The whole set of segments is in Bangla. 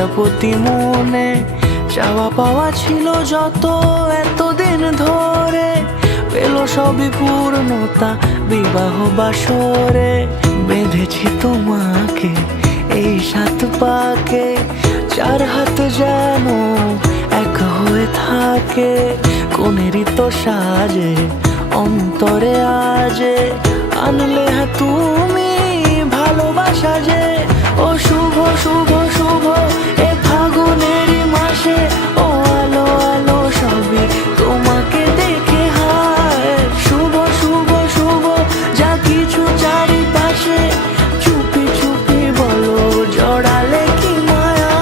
প্রজাপতি মনে চাওয়া পাওয়া ছিল যত এতদিন ধরে, পেল সবই পূর্ণতা বিবাহ বাসরে। বেঁধেছি তোমাকে এই 7 পাকে, 4 হাত যেন এক হয়ে থাকে। কোনেরই তো সাজে অন্তরে আজে আনলে তুমি ভালোবাসা যে। ও শুভ শুভ শুভ এ ফাগুনেরই মাসে, ও আলো আলো সবই তোমাকে দেখে হায়। শুভ শুভ শুভ যা কিছু চারিপাশে, চুপি চুপি বলো জড়ালে কি মায়া।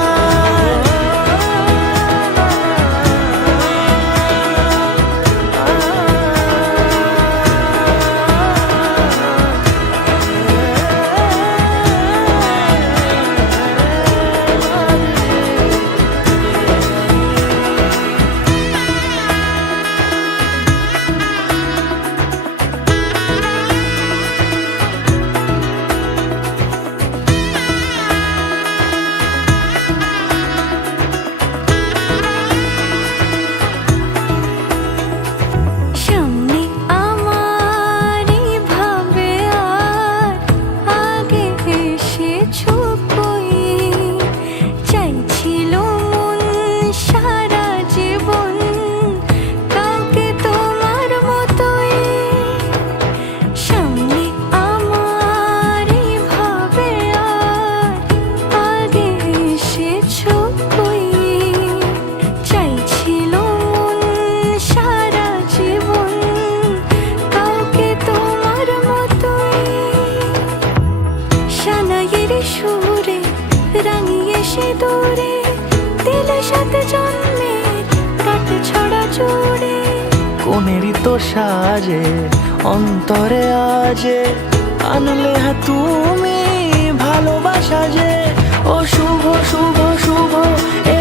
সুরে রাঙিয়ে সে দূরে দিলে 7 জন্মের কাট ছড়া জুড়ে। কোনেরই তো সাজে অন্তরে আজে আনলে তুমি ভালোবাসা যে। ও শুভ শুভ শুভ এ